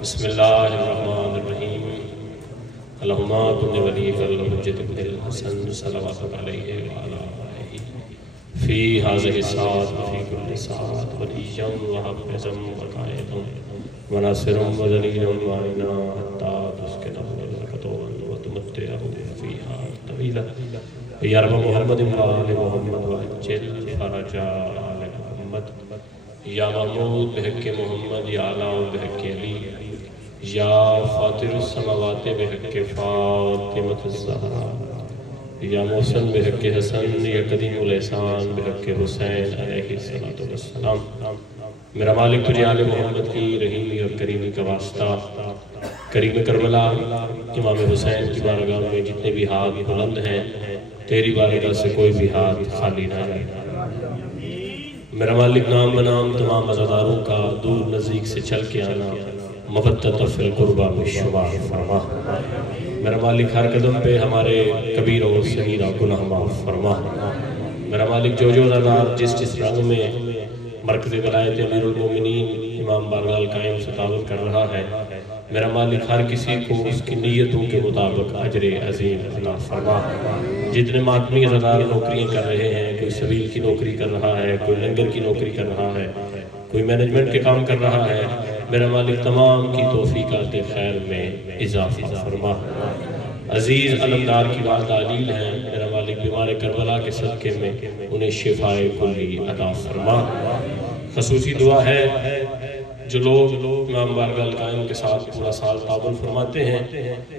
بسم اللہ الرحمن الرحیم اللہم کن ولیک الحجت ابن الحسن صلوات علیہ وعلا آلہ فی حاضر الساعت وفی کل ساعت ولیم وحفظم وقائدم وناصرم وذلیلم وعینا حتی تسکنہ ورکتون وتمتعہ فیہا طویلہ یا رب محمد وآل محمد وعجل فرجا آل محمد یا محمود بحق محمد یا علا بحق علی یا فاطر السماوات بحق فاطمة الزہرا یا محسن بحق حسن یا قدیم الاحسان بحق حسین علیہ السلام۔ میرا مالک تجھے آل محمد کی رحیمی اور کریمی کا واسطہ، کریم کربلا امام حسین کی بارگاہ میں جتنے بھی ہاتھ بلند ہیں تیری بارگاہ سے کوئی بھی ہاتھ خالی نہ ہے۔ میرا مالک نام بنام تمام عزاداروں کا دور نزدیک سے چل کے آنا مبتت فی القربہ میں شمار فرما۔ میرا مالک ہر قدم پہ ہمارے کبیر و صغیرہ گناہ معاف فرما۔ میرا مالک جو عزادار جس رنگ میں مرکز ولایت امیر المومنین امام بارگاہ القائم سے تعاون کر رہا ہے، میرا مالک ہر کسی کو اس کی نیتوں کے مطابق اجر عظیم عطا فرما۔ جتنے ماتمی عزادار نوکریاں کر رہے ہیں، کوئی سبیل کی نوکری کر رہا ہے، کوئی لنگر کی نوکری کر رہا ہے، کوئی مینجمنٹ کے کام کر رہا ہے، میرا مالک تمام کی توفیقات خیر میں اضافہ فرما۔ عزیز علمدار کی والدہ علیل ہیں، میرا مالک بیمار کربلا کے صدقے میں انہیں شفاء کلی عطا فرما۔ خصوصی دعا ہے جو لوگ امام بارگاہ القائم کے ساتھ پورا سال تعاون فرماتے ہیں،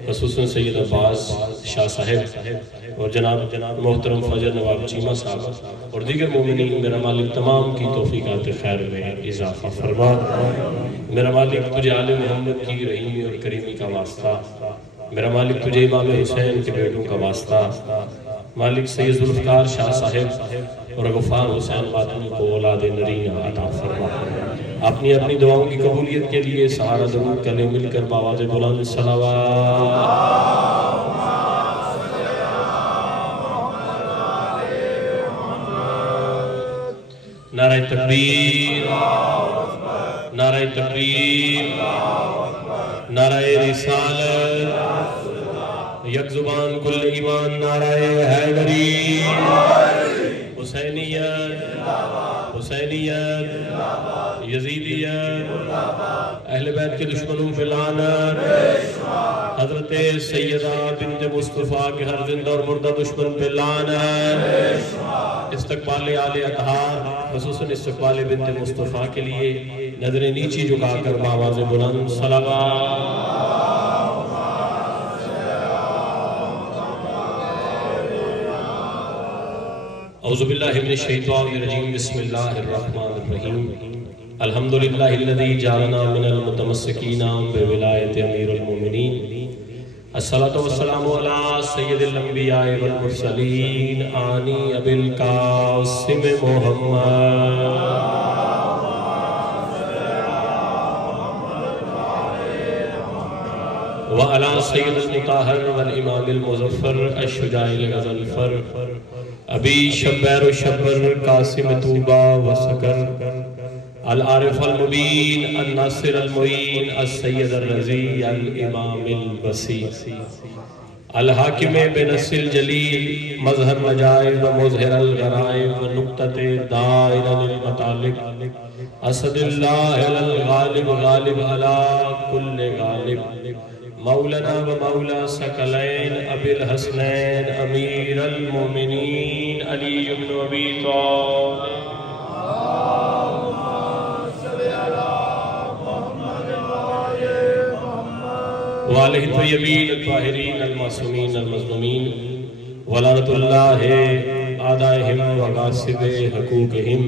خصوصاً سید عباس شاہ صاحب اور جناب محترم فجر نواب چیمہ صاحب اور دیگر مومنین، میرا مالک تمام کی توفیقات خیر میں اضافہ فرما۔ میرا مالک تجھے آل محمد کی رحیمی اور کریمی کا واسطہ، میرا مالک تجھے امام حسین کے بیٹوں کا واسطہ، مالک سید ذوالفقار شاہ صاحب اور غفار حسین ماتمی کو اولاد نرینہ عطا فرما۔ اپنی دعاؤں کی قبولیت کے لیے سہارا درود کرنے مل کر باواز بلند صلوات۔ نعرہ تکبیر، نعرہ تکبیر، نعرہ رسالت، یک زبان کل ایمان، نعرہ حیدری، حسینیت، حسینیت، یزیدیت، اہل بیت کے دشمنوں پہ لعنت، حضرت سیدہ بنت مصطفیٰ کے ہر زندہ اور مردہ دشمن پہ لعنت۔ استقبال آل اطہار، خصوصاً استقبال بنت مصطفیٰ کے لیے نظر نیچی جھکا کر باواز بلند صلوات۔ اعوذ باللہ من الشیطان الرجیم، بسم اللہ الرحمن الرحیم۔ الحمدللہ الذی جعلنا من المتمسکین بولایت امیر المومنین، الصلاۃ والسلام علی سید الانبیاء والمرسلین، آنی ابی القاسم محمد وعلی سید المطہر والامام المظفر الشجاع الغضنفر ابی شبیر و شبر قاسم طوبہ و سکر العارف المبین الناصر المعین السید الرضی الامام البصیر الحاکم بنص الجلیل مظہر نجائب و مظہر الغرائب و نقطۃ دائرہ للمطالب اسد اللہ الغالب غالب علی کل غالب مولانا و مولا ثقلین ابی الحسنین امیر المومنین علی بن ابی طالب وآلہ الطیبین الطاہرین المعصومین المظلومین ولعنۃ اللہ اعدائہم و غاصب حقوقہم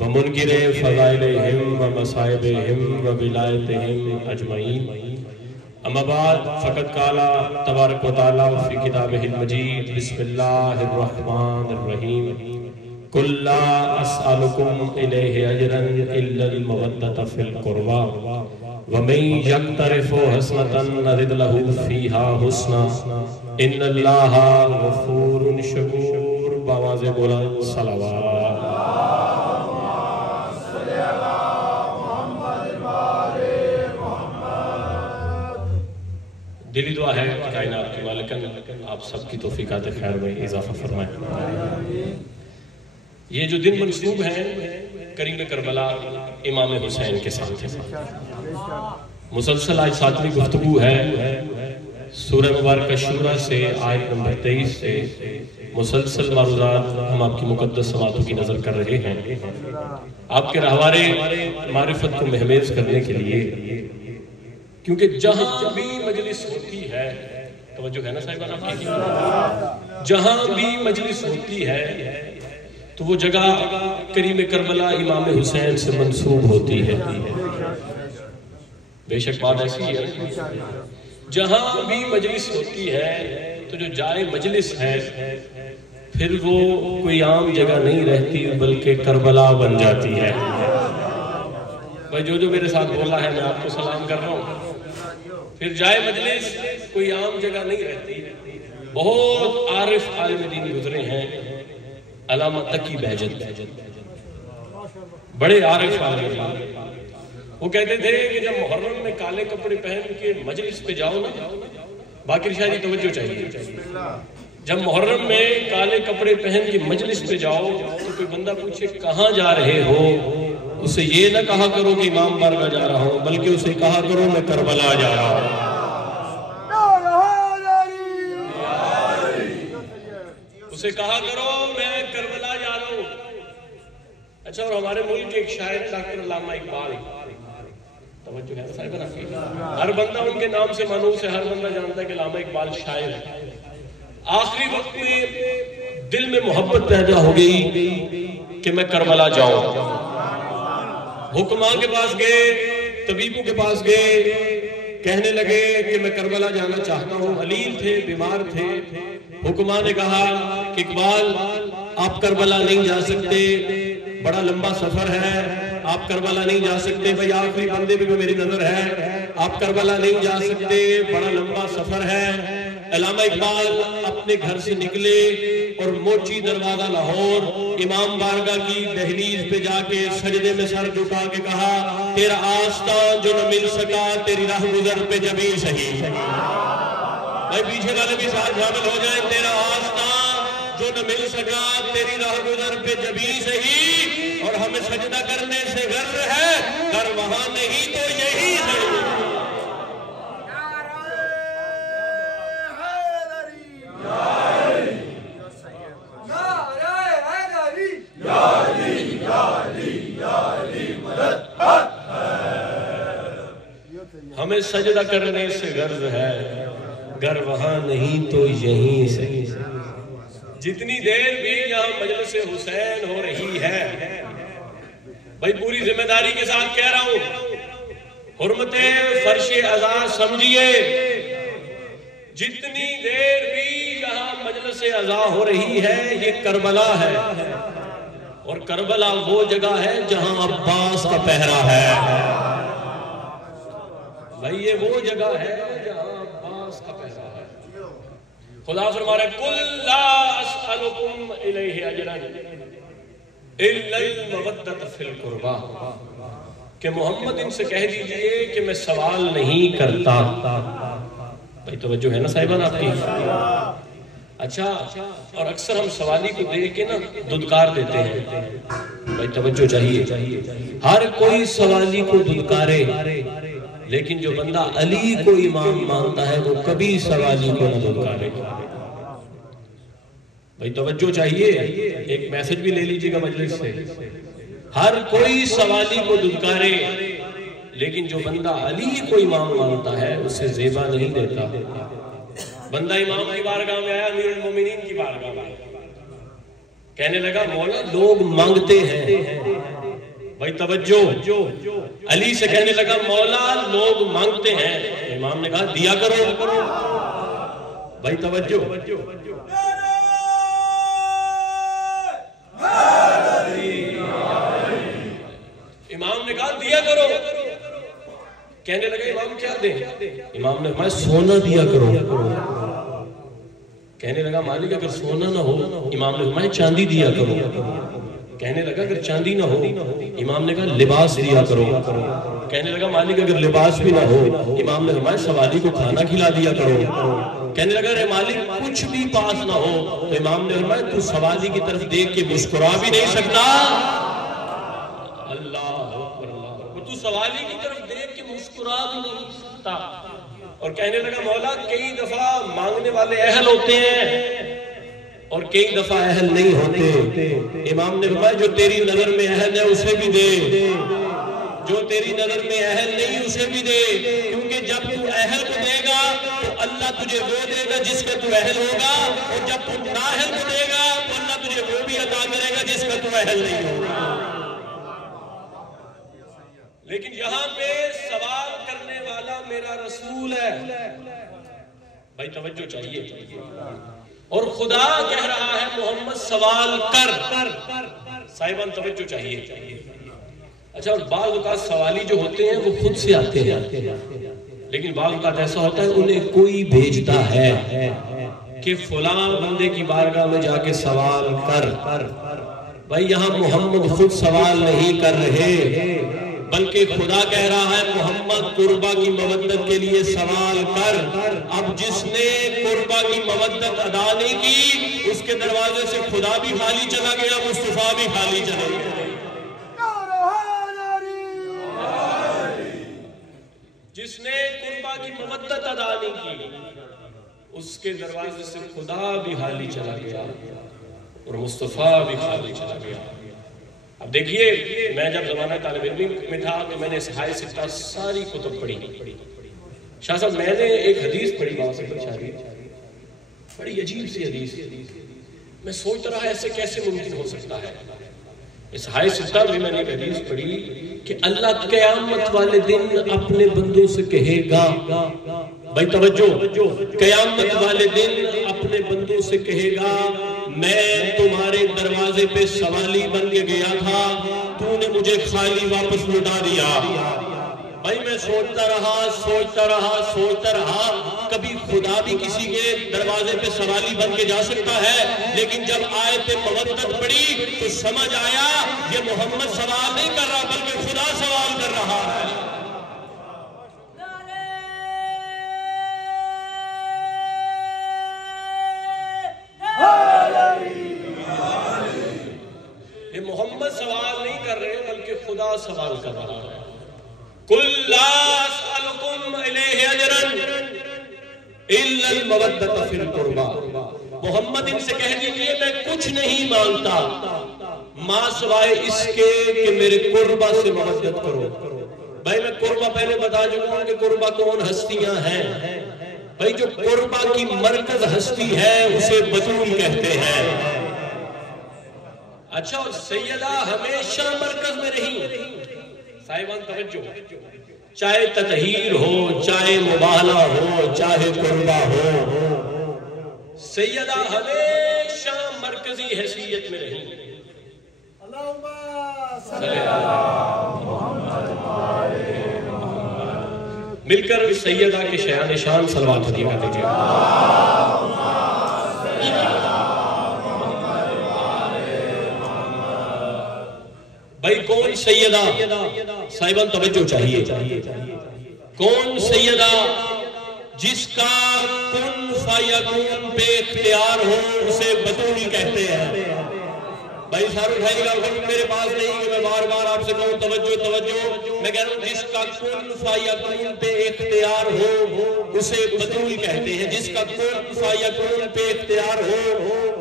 و منکر فضائلہم و مصائبہم و ولایتہم اجمعین۔ اما بعد فقط قالا تبارک و تعالی فی کتابہ المجید، بسم اللہ الرحمن الرحیم، قل لا اسألکم الیہ اجرا الا المودۃ فی القربى ومن یقترف حسنۃ نزد لہ فیہا حسنا ان اللہ غفور شکور۔ باواز بلند صلوات۔ دلی دعا ہے کہ کائنات کی مالکن آپ سب کی توفیقات خیر میں اضافہ فرمائیں۔ یہ جو دن منسوب ہیں کریم کربلا امام حسین کے ساتھ مسلسل آج 7ویں گفتگو ہے سورہ مبارکہ شورى سے آیت نمبر 23 سے مسلسل معروضات ہم آپ کی مقدس سماعتوں کی نظر کر رہے ہیں آپ کے رہوارے معرفت کو مہمیز کرنے کے لیے، کیونکہ جہاں بھی مجلس ہوتی ہے، توجہ ہے نا صاحبان آپ کی، جہاں بھی مجلس ہوتی ہے تو وہ جگہ کریم کربلا امام حسین سے منسوب ہوتی ہے۔ بے شک بات ایسی ہے، جہاں بھی مجلس ہوتی ہے تو جو جائے مجلس ہے پھر وہ کوئی عام جگہ نہیں رہتی بلکہ کربلا بن جاتی ہے۔ بھائی جو میرے ساتھ بولا ہے میں آپ کو سلام کر رہا ہوں۔ پھر جائے مجلس کوئی عام جگہ نہیں رہتی۔ بہت عارف عالم دین گزرے ہیں، علامہ تقی بہجت، بڑے عارف عالم دین، وہ کہتے تھے کہ جب محرم میں کالے کپڑے پہن کے مجلس پہ جاؤ نا، باقر شاہ جی توجہ چاہیے، جب محرم میں کالے کپڑے پہن کے مجلس پہ جاؤ تو کوئی بندہ پوچھے کہاں جا رہے ہو، اسے یہ نہ کہا کرو کہ امام بارگاہ جا رہا ہوں، بلکہ اسے کہا کرو میں کربلا جا رہا ہوں۔ اسے کہا کرو میں کربلا جا رہا ہوں۔ اچھا، اور ہمارے ملک کے ایک شاعر ڈاکٹر علامہ اقبال، توجہ ہے صاحب نا، ہر بندہ ان کے نام سے مانوس ہے، ہر بندہ جانتا ہے کہ علامہ اقبال شاعر ہے۔ آخری وقت میں دل میں محبت پیدا ہو گئی کہ میں کربلا جاؤں۔ حکماں کے پاس گئے، طبیبوں کے پاس گئے، کہنے لگے کہ میں کربلا جانا چاہتا ہوں۔ علیل تھے، بیمار تھے۔ حکماں نے کہا کہ اقبال آپ کربلا نہیں جا سکتے، بڑا لمبا سفر ہے، آپ کربلا نہیں جا سکتے۔ بھئی آخری بندے بھی میری نظر ہے، آپ کربلا نہیں جا سکتے، بڑا لمبا سفر ہے۔ علامہ اقبال اپنے گھر سے نکلے اور موچی دروازہ لاہور امام بارگاہ کی دہلیز پہ جا کے سجدے میں سر جھکا کے کہا، تیرا آستان جو نہ مل سکا تیری راہ گزر پہ جبھی صحیح۔ بھائی پیچھے والے بھی ساتھ شامل ہو جائیں، تیرا آستان جو نہ مل سکا تیری راہ گزر پہ جبھی صحیح، اور ہمیں سجدہ کرنے سے غرض ہے، کر وہاں نہیں تو یہی صحیح۔ ہمیں سجدہ کرنے سے غرض ہے، گر وہاں نہیں تو یہیں سے۔ جتنی دیر بھی یہاں مجلس حسین ہو رہی ہے، بھائی پوری ذمہ داری کے ساتھ کہہ رہا ہوں، حرمت فرش عزا سمجھیے، جتنی دیر بھی یہاں مجلس عزا ہو رہی ہے یہ کربلا ہے، اور کربلا وہ جگہ ہے جہاں عباس کا پہرا ہے۔ بھائی یہ وہ جگہ ہے جہاں عباس کا پہرا ہے۔ خدا فرما رہا ہے قُلْ لَا أَسْأَلُكُمْ إِلَيْهِ أَجْرًا إِلَّا الْمَوَدَّةَ فِي الْقُرْبَى، کہ محمد ان سے کہہ دیجئے کہ میں سوال نہیں کرتا۔ بھائی توجہ ہے نا صاحبان آپ کی؟ اچھا، اور اکثر ہم سوالی کو دیکھ کے نا ددکار دیتے ہیں۔ بھائی توجہ چاہیے، ہر کوئی سوالی کو ددکارے، لیکن جو بندہ علی کو امام مانتا ہے وہ کبھی سوالی کو نہ ددکارے۔ بھائی توجہ چاہیے، ایک میسج بھی لے لیجئے گا مجلس سے، ہر کوئی سوالی کو ددکارے، لیکن جو بندہ علی کو امام مانتا ہے اسے زیبا نہیں دیتا۔ بندہ امام کی بارگاہ میں آیا، امیر المومنین کی بارگاہ میں، کہنے لگا مولا لوگ مانگتے ہیں۔ بھائی توجہ، علی سے کہنے لگا مولا لوگ مانگتے ہیں، امام نے کہا دیا کرو۔ بھائی توجہ، امام نے کہا دیا کرو، کہنے لگا امام کیا دیں؟ امام نے کہا سونا دیا کرو۔ کہنے لگا مالک اگر سونا نہ ہو، امام نے کہا چاندی دیا کرو۔ کہنے لگا اگر چاندی نہ ہو، امام نے کہا لباس دیا کرو۔ کہنے لگا مالک اگر لباس بھی نہ ہو، امام نے فرمایا سوالی کو کھانا کھلا دیا کرو۔ کہنے لگا رے مالک کچھ بھی پاس نہ ہو، تو امام نے فرمایا تو سوالی کی طرف دیکھ کے مسکرا بھی نہیں سکتا۔ اللہ اکبر اللہ اکبر، تو سوالی کی طرف دیکھ کے مسکرا بھی نہیں سکتا۔ اور کہنے لگا مولا کئی دفعہ مانگنے والے اہل ہوتے ہیں اور کئی دفعہ اہل نہیں ہوتے۔ امام نے فرمایا جو تیری نظر میں اہل ہے اسے بھی دے، جو تیری نظر میں اہل نہیں اسے بھی دے، کیونکہ جب تو اہل کو دے گا تو اللہ تجھے وہ دے گا جس کا تو اہل ہوگا، اور جب تو نااہل کو دے گا تو اللہ تجھے وہ بھی عطا کرے گا جس کا تو اہل نہیں ہوگا۔ لیکن یہاں پہ سوال کرنے والا میرا رسول ہے، بھائی توجہ چاہیے، اور خدا کہہ رہا ہے محمد سوال کر، صاحبان توجہ چاہیے۔ اچھا اور بعض اوقات سوالی جو ہوتے ہیں وہ خود سے آتے ہیں، لیکن بعض اوقات ایسا ہوتا ہے انہیں کوئی بھیجتا ہے کہ فلاں بندے کی بارگاہ میں جا کے سوال کر۔ بھائی یہاں محمد خود سوال نہیں کر رہے، بلکہ خدا کہہ رہا ہے محمد قربہ کی مودت کے لیے سوال کر۔ اب جس نے قربہ کی مودت ادا نہیں کی اس کے دروازے سے خدا بھی خالی چلا گیا، مصطفیٰ بھی خالی چلا گیا۔ جس نے قربہ کی مودت ادا نہیں کی اس کے دروازے سے خدا بھی خالی چلا گیا اور مصطفیٰ بھی خالی چلا گیا۔ اب دیکھیے میں جب زمانہ طالب علم میں تھا تو میں نے صحائف ستہ ساری کتب پڑھی۔ شاہ صاحب میں نے ایک حدیث پڑھی، بڑی عجیب سی حدیث، میں سوچ رہا ایسے کیسے ممکن ہو سکتا ہے۔ صحائف ستہ میں نے ایک حدیث پڑھی کہ اللہ قیامت والے دن اپنے بندوں سے کہے گا، بھائی توجہ، قیامت والے دن اپنے بندوں سے کہے گا میں تمہارے دروازے پہ سوالی بن کے گیا تھا، تو نے مجھے خالی واپس لوٹا دیا۔ بھائی میں سوچتا رہا کبھی خدا بھی کسی کے دروازے پہ سوالی بن کے جا سکتا ہے، لیکن جب آیت مودت پڑھی تو سمجھ آیا یہ محمد سوال نہیں کر رہا بلکہ خدا سوال کر رہا ہے۔ یہ محمد سوال نہیں کر رہے بلکہ خدا سوال کر رہا ہے۔ قُلْ لَا أَسْأَلُكُمْ عَلَيْهِ أَجْرًا إِلَّا الْمَوَدَّةَ فِي الْقُرْبَى، محمد ان سے کہہ دیجئے میں کچھ نہیں مانگتا ماں سوائے اس کے کہ میرے قربہ سے مودت کرو۔ بھائی میں قربہ پہلے بتا چکا ہوں کہ قربہ کون ہستیاں ہیں۔ بھائی جو قربہ کی مرکز ہستی ہے اسے بطول کہتے ہیں۔ اچھا اور سیدہ ہمیشہ مرکز میں رہی، صاحبان توجہ، چاہے تطہیر ہو، چاہے مباہلہ ہو، چاہے قربہ ہو، سیدہ ہمیشہ مرکزی حیثیت میں رہی۔ اللہم صلی اللہ محمد مل کر سیدہ کے شایان شان صلوات ہدیہ دیجئے۔ بھائی کون سیدہ، صاحبان توجہ چاہیے، کون سیدہ جس کا کن فیکون پہ اختیار ہو اسے بطول کہتے ہیں۔ بھائی سار اٹھائیے گا، میرے پاس نہیں کہ میں بار بار آپ سے کہوں توجہ، میں کہہ رہا ہوں جس کا کن فیکون پہ اختیار ہو اسے بطول کہتے ہیں، جس کا کن فیکون پہ اختیار ہو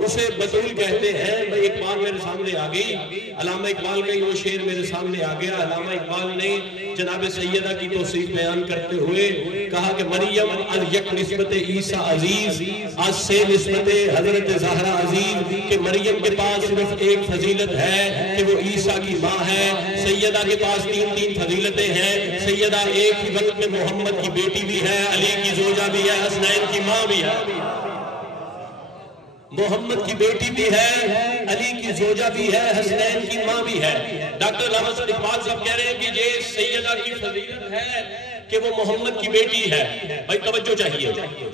اسے بطول کہتے ہیں۔ بھئی اقبال میرے سامنے آ گئی، علامہ اقبال کا یہ وہ شعر میرے سامنے آ گیا۔ علامہ اقبال نے جناب سیدہ کی توصیف بیان کرتے ہوئے کہا کہ مریم از یک نسبت عیسیٰ عزیز، از سے نسبت حضرت زہرہ عزیز، کہ مریم کے پاس صرف ایک فضیلت ہے کہ وہ عیسیٰ کی ماں ہے۔ سیدہ کے پاس تین فضیلتیں ہیں، سیدہ ایک ہی وقت میں محمد کی بیٹی بھی ہے، علی کی زوجہ بھی ہے، حسنین کی ماں بھی ہے۔ محمد کی بیٹی بھی ہے، علی کی زوجہ بھی ہے، حسنین کی ماں بھی ہے۔ ڈاکٹر علامہ اقبال صاحب کہہ رہے ہیں کہ یہ سیدہ کی فضیلت ہے کہ وہ محمد کی بیٹی ہے. بھائی توجہ چاہیے.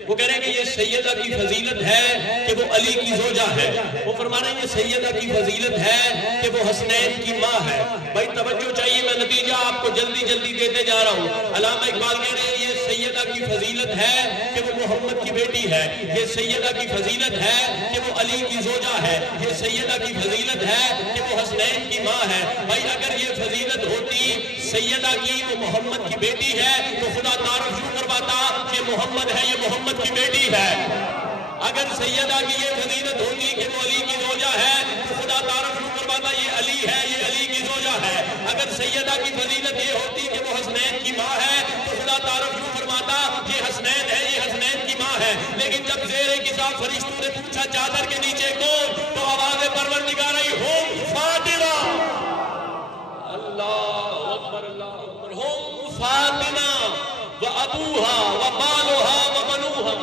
وہ کہہ رہے ہیں کہ یہ سیدہ کی فضیلت ہے کہ وہ علی کی زوجہ ہے. وہ فرما رہے ہیں یہ سیدہ کی فضیلت ہے کہ وہ حسنین کی ماں ہے. بھائی توجہ چاہیے، میں نتیجہ آپ کو جلدی جلدی دیتے جا رہا ہوں. علامہ اقبال کہہ رہے ہیں یہ سیدہ کی فضیلت ہے کہ وہ محمد کی بیٹی ہے. یہ سیدہ کی فضیلت ہے کہ وہ علی کی زوجہ ہے. یہ سیدہ کی فضیلت ہے کہ وہ حسنین کی ماں ہے. بھائی اگر یہ فضیلت ہوتی سیدہ کی، وہ محمد کی بیٹی ہے، تو خدا تعارف یوں کرواتا کہ محمد ہے، یہ محمد کی بیٹی ہے. اگر سیدہ کی یہ فضیلت ہوتی کہ وہ علی کی زوجہ ہے، تو خدا تعارف یوں کرواتا یہ علی ہے، یہ علی کی زوجہ ہے. اگر سیدہ کی فضیلت یہ ہوتی کہ وہ حسنین کی ماں ہے، تو خدا تعارف یوں فرماتا یہ حسنین ہے، یہ حسنین کی ماں ہے. لیکن جب زیر کتاب فرشتوں نے پوچھا چادر کے نیچے کون، تو آواز پروردگار آئی ہم فاطمہ. اللہ اکبر، اللہ اکبر. ہم فاطمہ و ابوہا و بالوہا و بنوہا.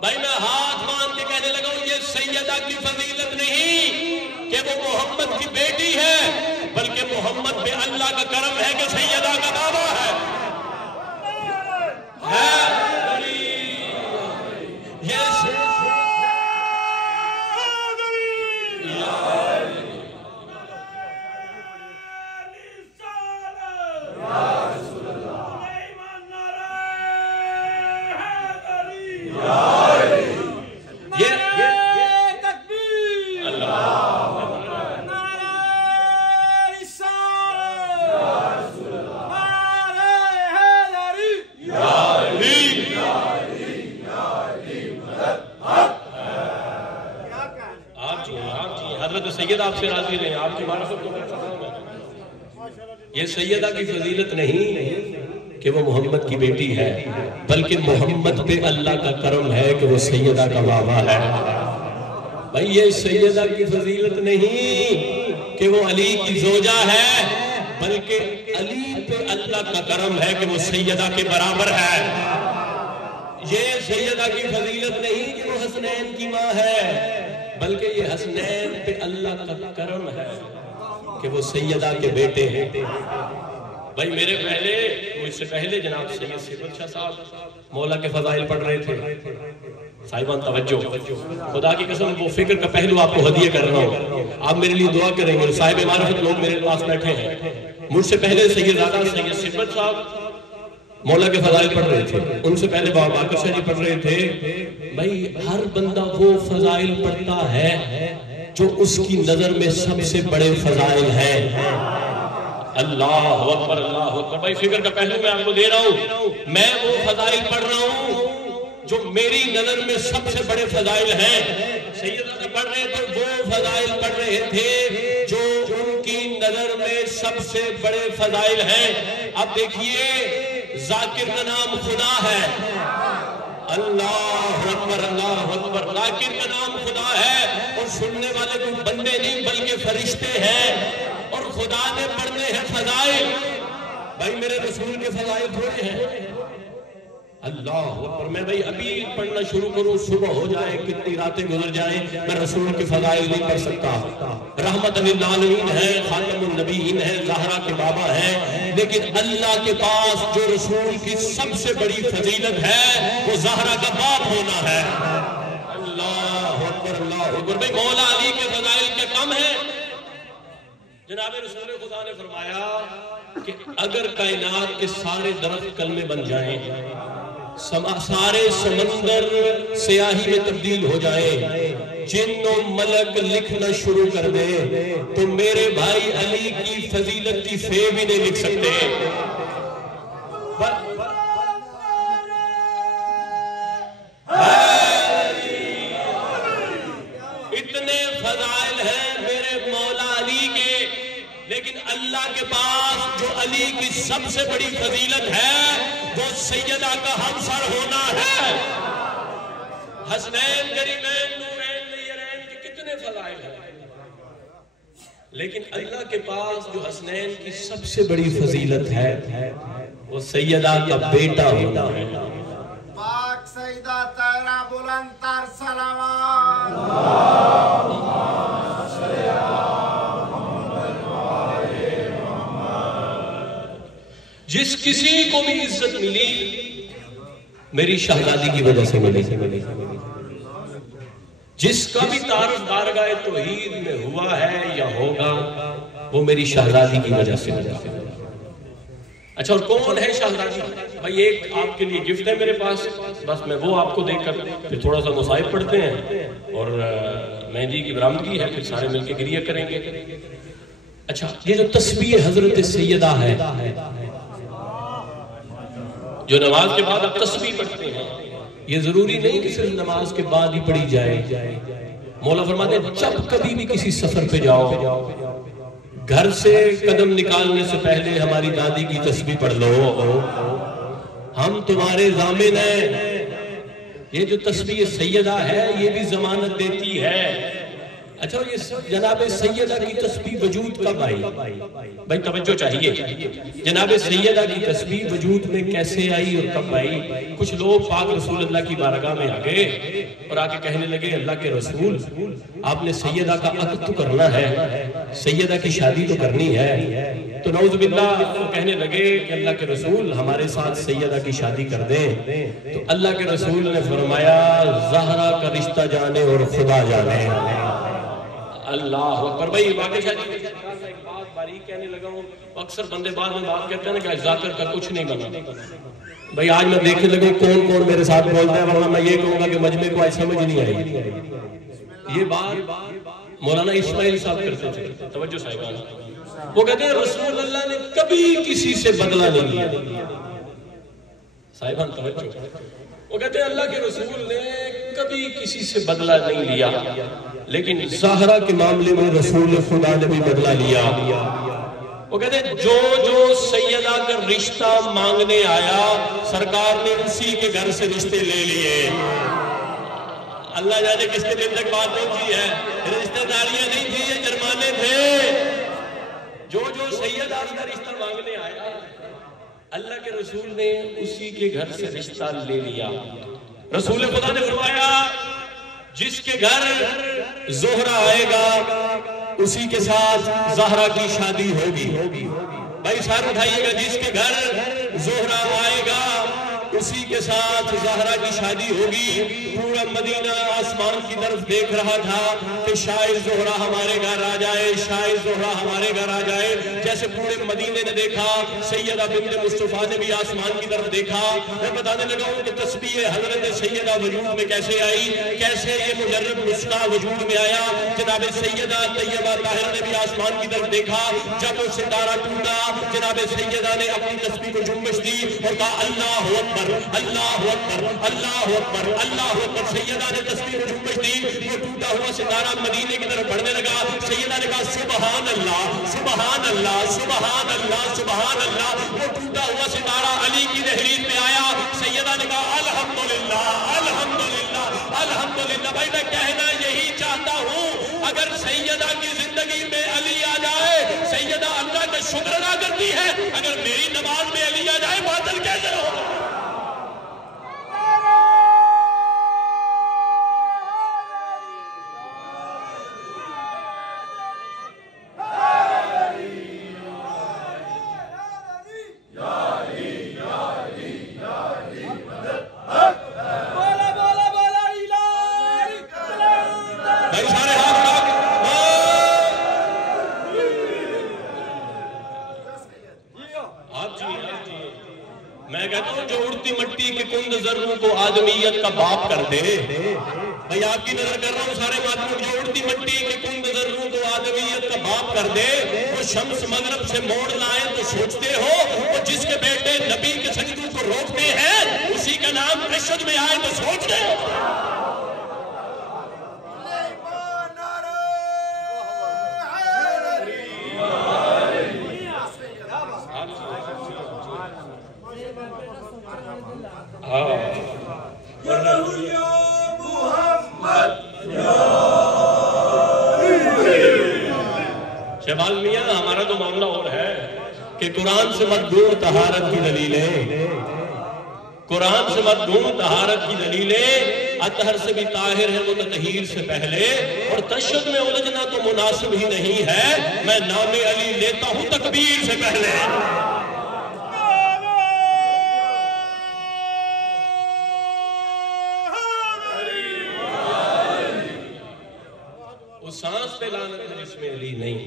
بھائی میں ہاتھ مان کے کہنے لگا ہوں یہ سیدہ کی فضیلت نہیں کہ وہ محمد کی بیٹی ہے، بلکہ محمد پہ اللہ کا کرم ہے کہ سیدہ کا بابا ہے. سید آپ سے راضی رہے ہیں، آپ کی معرفت کو یہ سیدہ کی فضیلت نہیں کہ وہ محمد کی بیٹی ہے، بلکہ محمد پہ اللہ کا کرم ہے کہ وہ سیدہ کا بابا ہے. بھائی یہ سیدہ کی فضیلت نہیں کہ وہ علی کی زوجہ ہے، بلکہ علی پہ اللہ کا کرم ہے کہ وہ سیدہ کے برابر ہے. یہ سیدہ کی فضیلت نہیں کہ وہ حسنین کی ماں ہے، بلکہ یہ حسنین پہ اللہ کا کرم ہے کہ وہ سیدہ کے بیٹے ہیں. بھائی میرے پہلے، مجھ سے پہلے جناب سید صفت شاہ صاحب مولا کے فضائل پڑھ رہے تھے. صاحبان توجہ، خدا کی قسم وہ فکر کا پہلو آپ کو ہدیہ کر رہا ہوں، آپ میرے لیے دعا کریں گے. صاحب معرفت لوگ میرے پاس بیٹھے ہیں. مجھ سے پہلے سیدزادہ سید صفت صاحب مولا کے فضائل پڑھ رہے تھے، ان سے پہلے بابا باقر شاہ جی پڑھ رہے تھے. بھائی ہر بندہ وہ فضائل پڑھتا ہے جو اس کی نظر میں سب سے بڑے فضائل ہیں. اللہ اکبر، اللہ اکبر. بھائی فکر کا پہلو میں آپ کو دے رہا ہوں، میں وہ فضائل پڑھ رہا ہوں جو میری نظر میں سب سے بڑے فضائل ہیں. سیدنا پڑھ رہے تھے وہ فضائل پڑھ رہے تھے جو ان کی نظر میں سب سے بڑے فضائل ہیں. اب دیکھیے ذاکر کا نام خدا ہے. اللہ اکبر، اللہ اکبر. ذاکر کا نام خدا ہے اور سننے والے کوئی بندے نہیں بلکہ فرشتے ہیں، اور خدا نے پڑھنے ہیں فضائل. بھائی میرے رسول کے فضائل تھوڑے ہیں. اللہ اکبر. میں بھائی ابھی پڑھنا شروع کروں، صبح ہو جائے، کتنی راتیں گزر جائیں، میں رسول کے فضائل نہیں پڑھ سکتا. رحمت للعالمین ہے، خاتم النبیین ہے، زہرا کے بابا ہیں، لیکن اللہ کے پاس جو رسول کی سب سے بڑی فضیلت ہے وہ زہرا کا باپ ہونا ہے. اللہ اکبر، اللہ اکبر. بھئی مولا علی کے فضائل کیا کم ہیں؟ جناب رسول خدا نے فرمایا کہ اگر کائنات کے سارے درخت کلمے بن جائیں، سارے سمندر سیاہی میں تبدیل ہو جائیں، جن و ملک لکھنا شروع کر دے، تو میرے بھائی علی کی فضیلت کی فے بھی نہیں لکھ سکتے. اتنے فضائل ہیں میرے مولا علی کے، لیکن اللہ کے پاس جو علی کی سب سے بڑی فضیلت ہے وہ سیدہ کا ہمسر ہونا ہے. حسنین، کریمین، نورین، نیرین کے کتنے فضائل ہیں، لیکن اللہ کے پاس جو حسنین کی سب سے بڑی فضیلت ہے وہ سیدہ کا بیٹا ہونا ہے. پاک سیدہ تیرا بلند تر صلوات. جس کسی کو بھی عزت ملی میری شہزادی کی وجہ سے ملی، جس کا بھی تعارف بارگاہ توحید میں ہوا ہے یا ہوگا وہ میری شہزادی کی وجہ سے ملا۔ اچھا، اور کون ہے شہزادی؟ بھائی ایک آپ کے لیے گفٹ ہے میرے پاس، بس میں وہ آپ کو دیکھ کر پھر تھوڑا سا مصائب پڑھتے ہیں اور مہندی کی برآمدگی ہے، پھر سارے مل کے گریہ کریں گے۔ اچھا، یہ جو تسبیح حضرت سیدہ ہے، جو نماز کے بعد آپ تسبیح پڑھتے ہیں، یہ ضروری نہیں کہ صرف نماز کے بعد ہی پڑھی جائے۔ مولا فرماتے ہیں جب کبھی بھی کسی سفر پہ جاؤ، گھر سے قدم نکالنے سے پہلے ہماری دادی کی تسبیح پڑھ لو، ہم تمہارے ضامن ہیں۔ یہ جو تسبیح سیدہ ہے یہ بھی ضمانت دیتی ہے۔ اچھا، یہ جناب سیدہ کی تسبیح وجود کب آئی؟ بھائی توجہ چاہیے، جناب سیدہ کی تسبیح وجود میں کیسے آئی اور کب آئی؟ کچھ لوگ پاک رسول اللہ کی بارگاہ میں آگئے اور آ کے کہنے لگے اللہ کے رسول آپ نے سیدہ کا عقد تو کرنا ہے، سیدہ کی شادی تو کرنی ہے۔ تو نعوذ باللہ وہ کہنے لگے کہ اللہ کے رسول ہمارے ساتھ سیدہ کی شادی کر دیں۔ تو اللہ کے رسول نے فرمایا زہرا کا رشتہ جانے اور خدا جانے۔ اللہ اکبر۔ بھائی واقعی شاید ایک بات باریک کہنے لگا ہوں، اکثر بندے بعد میں بات کہتے ہیں کہ ذاکر کا کچھ نہیں بنا۔ بھائی آج میں دیکھنے لگا کون کون میرے ساتھ بولتا ہے، ورنہ میں یہ کہوں گا کہ مجمع کو آج سمجھ نہیں آئی۔ یہ بات مولانا اسماعیل صاحب کرتے تھے، توجہ صاحبان، وہ کہتے ہیں رسول اللہ نے کبھی کسی سے بدلہ نہیں لیا۔ صاحبان توجہ، وہ کہتے ہیں اللہ کے رسول نے کبھی کسی سے بدلہ نہیں لیا، لیکن زہرا کے معاملے میں رسول خدا نے بھی بدلہ لیا۔ وہ کہتے ہیں جو سیدہ کا رشتہ مانگنے آیا سرکار نے اسی کے گھر سے رشتے لے لیے۔ اللہ جانے کس کے دل تک بات پہنچی ہے، رشتہ داریاں نہیں تھی، یہ جرمانے تھے۔ جو سیدہ کا رشتہ مانگنے آیا اللہ کے رسول نے اسی کے گھر سے رشتہ لے لیا۔ رسول خدا نے فرمایا جس کے گھر زہرہ آئے گا اسی کے ساتھ زہرہ کی شادی ہوگی۔ بھائی سار اٹھائیے گا، جس کے گھر زہرہ آئے گا اسی کے ساتھ زہرہ کی شادی ہوگی۔ پورا مدینہ آسمان کی طرف دیکھ رہا تھا کہ شاید زہرہ ہمارے گھر آ جائے، شاید زہرہ ہمارے گھر آ جائے۔ جیسے پورے مدینے نے دیکھا، سیدہ بنت مصطفیٰ نے بھی آسمان کی طرف دیکھا۔ میں بتانے لگا ہوں کہ تسبیح حضرت سیدہ وجود میں کیسے آئی، کیسے یہ مجرب نسخہ وجود میں آیا۔ جناب سیدہ طیبہ طاہرہ نے بھی آسمان کی طرف دیکھا، جب وہ ستارہ ٹوٹا جناب سیدہ نے اپنی تسبیح کو جنبش دی اور کہا اللہ اکبر، اللہ اکبر، اللہ اکبر، اللہ اکبر۔ سیدہ نے تسبیح کو جنبش دی، وہ ٹوٹا ہوا ستارہ مدینے کی طرف بڑھنے لگا۔ سیدہ نے کہا سبحان اللہ، سبحان اللہ، سبحان اللہ، سبحان اللہ۔ وہ ٹوٹا ہوا ستارہ علی کی دہلیز میں آیا۔ سیدہ نے کہا الحمدللہ، الحمدللہ، الحمدللہ۔ بھائی میں کہنا یہی چاہتا ہوں، اگر سیدہ کی زندگی میں علی آ جائے سیدہ اللہ کا شکر ادا کرتی ہے، اگر میری نماز میں علی آ جائے باطل کیسے ہوگا؟ آدمیت کا باپ کر دے۔ بھئی آپ کی نظر کر رہا ہوں سارے ماتموں، جو اڑتی مٹی کے کند ذروں کو آدمیت کا باپ کر دے۔ وہ شمس مغرب سے موڑ لائے تو سوچتے ہو، وہ جس کے بیٹے نبی کے سجدوں کو روکتے ہیں اسی کا نام رشد میں آئے تو سوچ رہے ہو۔ شہباز میاں ہمارا تو معاملہ اور ہے کہ قرآن سے مت دور طہارت کی دلیلیں، قرآن سے مت دور طہارت کی دلیلیں، اطہر سے بھی طاہر ہے وہ تطہیر سے پہلے، اور تشدد میں الجھنا تو مناسب ہی نہیں ہے، میں نام علی لیتا ہوں تکبیر سے پہلے۔ جس میں علی نہیں،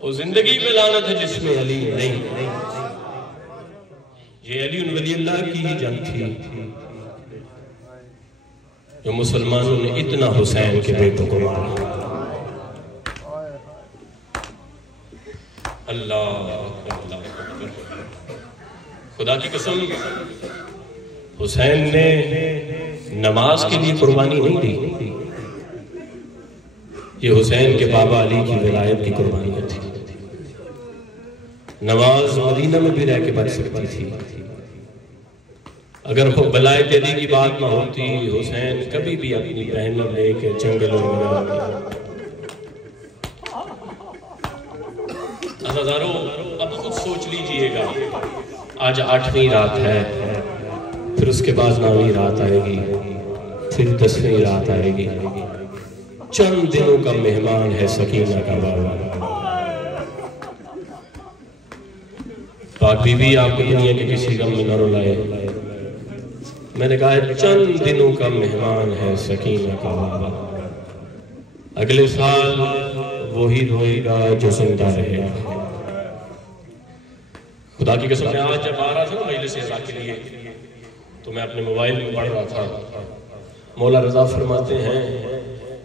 وہ زندگی پہ لعنت ہے جس میں علی نہیں۔ یہ علی ولی اللہ کی ہی جنگ تھی جو مسلمانوں نے اتنا حسین کے بیٹوں کو مارا۔ اللہ خدا کی قسم، حسین نے نماز کے لیے قربانی نہیں دی، یہ حسین کے بابا علی کی ولایت کی قربانیاں تھی۔ نماز مدینہ میں بھی رہ کے بچ سکتی تھی، اگر ولایت علی کی بات نہ ہوتی حسین کبھی بھی اپنی بہن لے کے جنگلوں میں نہ آتی۔ عزیزانو اب خود سوچ لیجئے گا، آج 8ویں رات ہے، پھر اس کے بعد 9ویں رات آئے گی، پھر 10ویں رات آئے گی، چند دنوں کا مہمان ہے سکینہ کا بابا۔ پاک بی بی آپ کو دنیا کے کسی غم میں نہ رلائے، میں نے کہا چند دنوں کا مہمان ہے سکینہ کا بابا، اگلے سال وہی روئے گا جو زندہ رہے گا۔ خدا کی قسم میں آج جب آ رہا تھا مجلس اعزا کے لیے تو میں اپنے موبائل میں پڑھ رہا تھا، مولا رضا فرماتے ہیں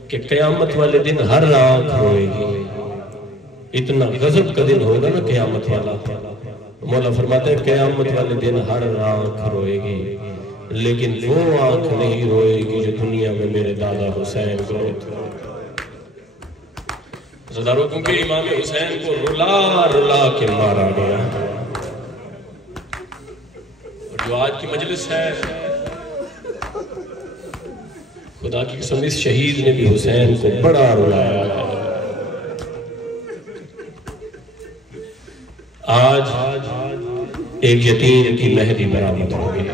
کہ قیامت والے دن ہر رات روئے گی، اتنا غضب کا دن ہوگا نا قیامت والا۔ مولا فرماتے ہیں قیامت والے دن ہر آنکھ روئے گی، لیکن وہ آنکھ نہیں روئے گی جو دنیا میں میرے دادا حسین کو روئے تھے۔ زداروں کیونکہ امام حسین کو رلا رلا کے مارا گیا، اور جو آج کی مجلس ہے خدا کی قسم اس شہید نے بھی حسین کو بڑا رلایا ہے۔ آج ایک یتیم کی مہدی برآمد ہو گئی۔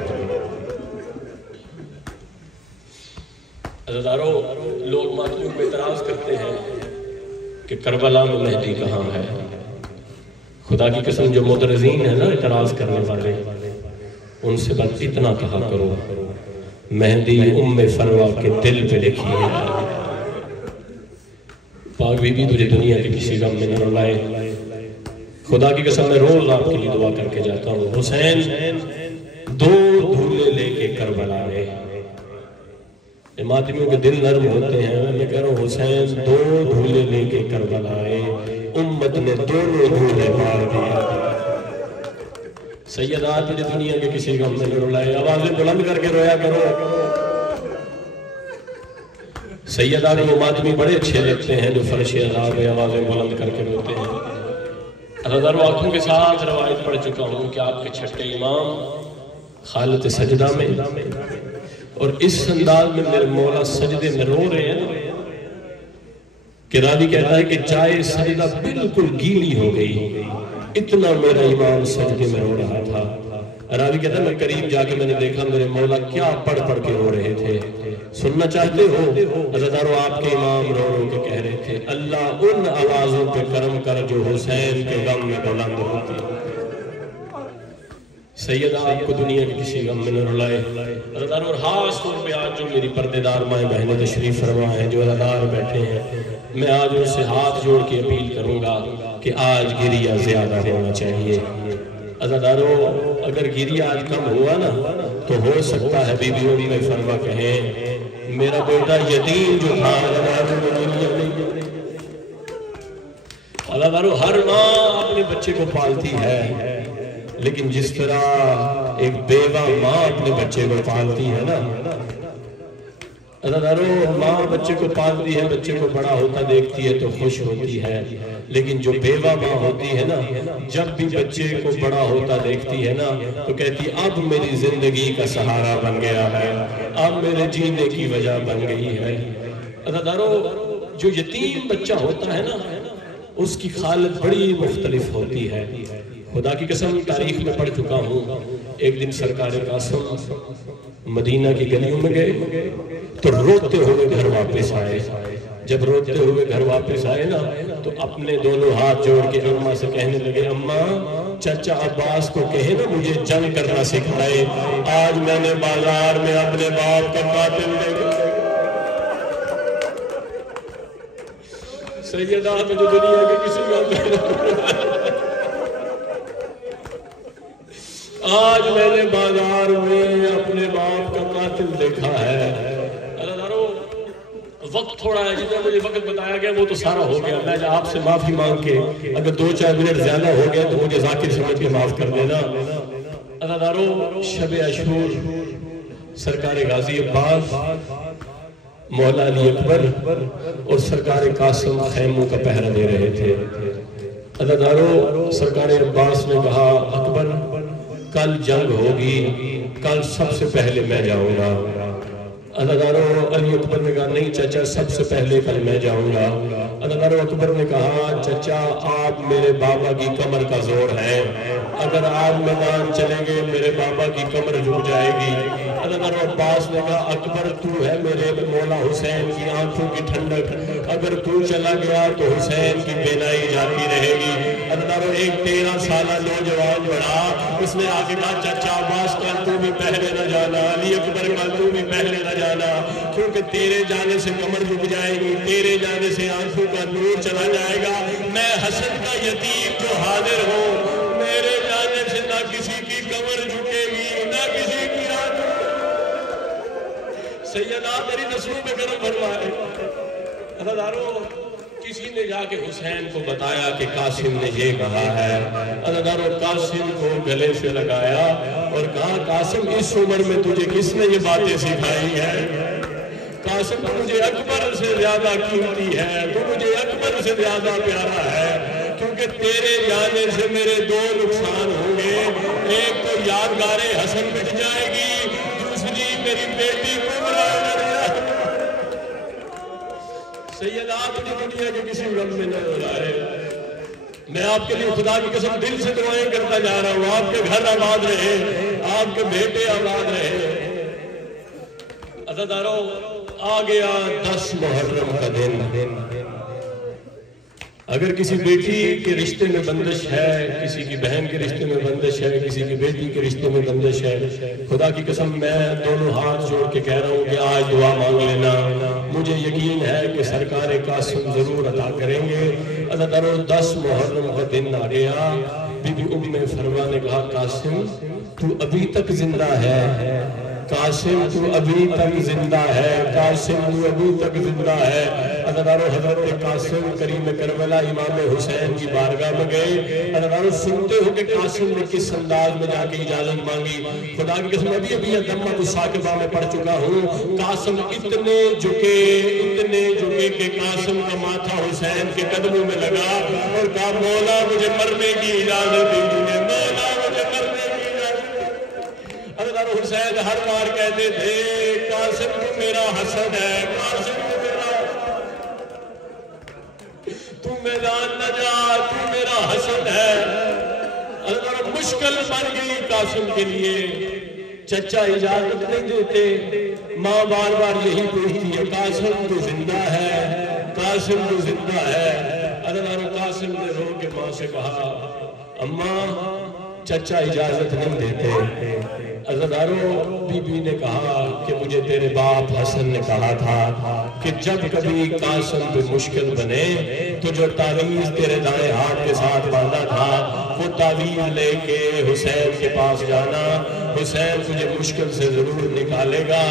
عزیزارو لوگ ماتمیوں کو اعتراض کرتے ہیں کہ کربلا میں مہدی کہاں ہے۔ خدا کی قسم جو معترضین ہیں نا اعتراض کرنے والے، ان سے بس اتنا کہا کرو مہدی ام فروا کے دل پہ لکھی ہے۔ پاک بی بی تجھے دنیا کے کسی غم میں نہ رلائے۔ خدا کی قسم میں روز آپ کے لیے دعا کر کے جاتا ہوں، حسین 2 دھولے لے کے کربلا آئے۔ ماتمیوں کے دل نرم ہوتے ہیں، میں کہہ رہا ہوں حسین 2 دھولے لے کے کربلا آئے، امت نے 2 دھولے مار دیا۔ سیدہ تجھے دنیا کے کسی غم میں نہ رلائے، آوازیں بلند کر کے رویا کرو۔ سیدہ کو ماتمی بڑے اچھے لگتے ہیں جو فرش عذاب ہے، آوازیں بلند کر کے روتے ہیں۔ ہزاروں آنکھوں کے ساتھ روایت پڑھ چکا ہوں کہ آپ کے چھٹے امام حالت سجدہ میں، اور اس انداز میں میرے مولا سجدے میں رو رہے ہیں کہ راوی کہتا ہے کہ جائے سجدہ بالکل گیلی ہو گئی، اتنا میرا امام سجدے میں رو رہا تھا۔ راوی کہتا ہے میں قریب جا کے میں نے دیکھا میرے مولا کیا پڑھ پڑھ کے رو رہے تھے۔ سننا چاہتے ہو عزیزانو، آپ کے امام رو رو کے کہہ رہے تھے اللہ ان آوازوں پہ کرم کر جو حسین کے غم میں بلند ہوتی۔ سیدہ آپ کو دنیا کے کسی غم میں نہ رلائے۔ عزیزانو اور خاص طور پہ آج جو میری پردے دار مائیں بہنیں تشریف فرما ہیں، جو عزیزدار بیٹھے ہیں، میں آج ان سے ہاتھ جوڑ کے اپیل کروں گا کہ آج گریہ زیادہ ہونا چاہیے۔ عزیزانو اگر گریہ آج کم ہوا نا تو ہو سکتا ہے بی بی ام فرما کہیں میرا بیٹا یتیم جو تھا عزیزانو ہر ماں اپنے بچے کو پالتی ہے، لیکن جس طرح ایک بیوہ ماں اپنے بچے کو پالتی ہے نا، عزیزانو ماں بچے کو پالتی ہے، بچے کو بڑا ہوتا دیکھتی ہے تو خوش ہوتی ہے، لیکن جو بیوہ ماں ہوتی ہے نا جب بھی بچے کو بڑا ہوتا دیکھتی ہے نا تو کہتی اب میری زندگی کا سہارا بن گیا ہے، اب میرے جینے کی وجہ بن گئی ہے۔ عزیزانو جو یتیم بچہ ہوتا ہے نا اس کی حالت بڑی مختلف ہوتی ہے۔ خدا کی قسم تاریخ میں پڑھ چکا ہوں، ایک دن سرکار قاسم مدینہ کی گلیوں میں گئے تو روتے ہوئے گھر واپس آئے۔ جب روتے ہوئے گھر واپس آئے نا تو اپنے دونوں ہاتھ جوڑ کے اماں سے کہنے لگے اماں چچا عباس کو کہے نا مجھے جنگ کرنا سکھائے، آج میں نے بازار میں اپنے باپ کا قاتل دیکھا۔ سیدہ مجھے دنیا کے کسی کا آج میں نے بازار میں اپنے باپ کا قاتل دیکھا ہے. اللہ دارو وقت تھوڑا ہے، جتنا مجھے وقت بتایا گیا وہ تو سارا ہو گیا. میں آپ سے معافی مانگ کے اگر 2-4 منٹ زیادہ ہو گیا تو مجھے ذاکر سمجھ کے معاف کر دینا. اللہ دارو شب عاشور سرکار غازی عباس، مولا علی اکبر اور سرکار قاسم خیموں کا پہرا دے رہے تھے. اللہ دارو سرکار عباس نے کہا اکبر کل جنگ ہوگی، کل سب سے پہلے میں جاؤں گا. اللہ دارو علی اکبر نے کہا نہیں چچا سب سے پہلے کل میں جاؤں گا. اللہ دارو اکبر نے کہا چچا آپ میرے بابا کی کمر کا زور ہے، اگر آپ میدان چلیں گے میرے بابا کی کمر جھک جائے گی. اللہ دارو عباس نے کہا اکبر تو ہے میرے مولا حسین کی آنکھوں کی ٹھنڈک، اگر تو چلا گیا تو حسین کی بینائی جاتی رہے گی. اللہ دارو ایک 13 سالہ نوجوان بڑھا، اس نے آگے کہا چچا عباس کل تو بھی پہلے نہ جانا، علی اکبر کل تو بھی پہلے نہ جانا، کیونکہ تیرے جانے سے کمر جھک جائے گی، تیرے جانے سے آنکھوں کا نور چلا جائے گا. میں حسن کا یتیم جو حاضر ہوں، میرے جانے سے نہ کسی کی کمر جھکے گی نہ کسی کی آنکھ. سیدہ میری نسلوں میں کرم فرمائے. اللہ دارو کسی نے جا کے حسین کو بتایا کہ قاسم نے یہ کہا ہے. اللہ دارو قاسم کو گلے سے لگایا اور کہا قاسم اس عمر میں تجھے کس نے یہ باتیں سکھائی ہے؟ قاسم تو مجھے اکبر سے زیادہ قیمتی ہے، تو مجھے اکبر سے زیادہ پیارا ہے، کیونکہ تیرے جانے سے میرے 2 نقصان ہوں گے. ایک تو یادگار حسن مٹ جائے گی، دوسری میری بیٹی کبرا مر جائے. سیدہ مجھے دنیا کے کسی غم میں نہ لائے. میں آپ کے لیے خدا کی قسم دل سے دعائیں کرتا جا رہا ہوں، آپ کے گھر آباد رہے، آپ کے بیٹے آباد رہے. عزادارو آ گیا 10 محرم کا دن. اگر کسی بیٹی کے رشتے میں بندش ہے، کسی کی بہن کے رشتے میں بندش ہے، کسی کی بیٹی کے رشتے میں بندش ہے، خدا کی قسم میں دونوں ہاتھ جوڑ کے کہہ رہا ہوں کہ آج دعا مانگ لینا. مجھے یقین ہے کہ سرکار قاسم ضرور عطا کریں گے. عزادارو 10 محرم کا دن آ گیا. بی بی ام فرما نے کہا قاسم تو ابھی تک زندہ ہے، قاسم تو ابھی تک زندہ ہے، قاسم تو ابھی تک زندہ ہے. عزادارو حضرت قاسم کریم کربلا امام حسین کی بارگاہ میں گئے. عزادارو سنتے ہو کہ قاسم نے کس انداز میں جا کے اجازت مانگی. خدا کی قسم ابھی دمہ ثاقبہ میں پڑھ چکا ہوں. قاسم اتنے جھکے کہ قاسم کا ماتھا حسین کے قدموں میں لگا اور کہا مولا مجھے مرنے کی اجازت دیجیے، مولا مجھے مرنے کی اجازت. عزادارو حسین ہر بار کہتے تھے قاسم تو میرا حسن ہے، قاسم تو میرا، تو میدان نہ جا، تو میرا حسن ہے. عزادارو مشکل بن گئی قاسم کے لیے. چچا اجازت نہیں دیتے، ماں بار بار یہی پوچھتی ہے قاسم تو زندہ ہے، قاسم تو زندہ ہے. عزادارو قاسم نے رو کے ماں سے کہا اماں چچا اجازت نہیں دیتے. عزادارو بی بی نے کہا کہ مجھے تیرے باپ حسن نے کہا تھا کہ جب کبھی قاسم پہ مشکل بنے تو جو تعویذ تیرے دائیں ہاتھ کے ساتھ باندھا تھا وہ تعویذ لے کے حسین کے پاس جانا، حسین تجھے مشکل سے ضرور نکالے گا.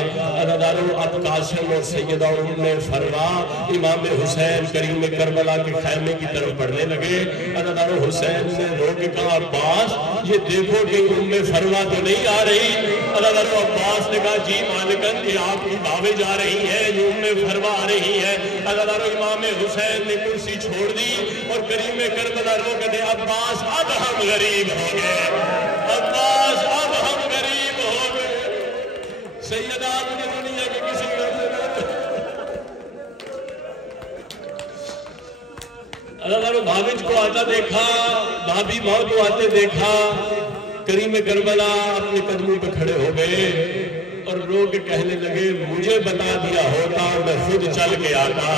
عزادارو اب قاسم اور سیدہ ام فروا امام حسین کریم کربلا کے خیمے کی طرف بڑھنے لگے. عزادارو حسین نے رو کے کہا عباس یہ دیکھو کہ ام فروا تو نہیں آ رہی. عزادارو عباس نے کہا جی مالکن یہ آپ کی بھاوے جا رہی ہیں، یہ ام فروا آ رہی ہے. عزادارو امام حسین نے کرسی چھوڑ دی اور کریم کربلا رو کے عباس اب ہم غریب ہو گئے، عباس اب ہم غریب ہو گئے. سیدہ مجھے دنیا کے کسی عزادارو بھابج کو آتا دیکھا، بھابی ماں کو آتے دیکھا. کریم کربلا اپنے قدموں پہ کھڑے ہو گئے اور رو کے کہنے لگے مجھے بتا دیا ہوتا میں خود چل کے آتا.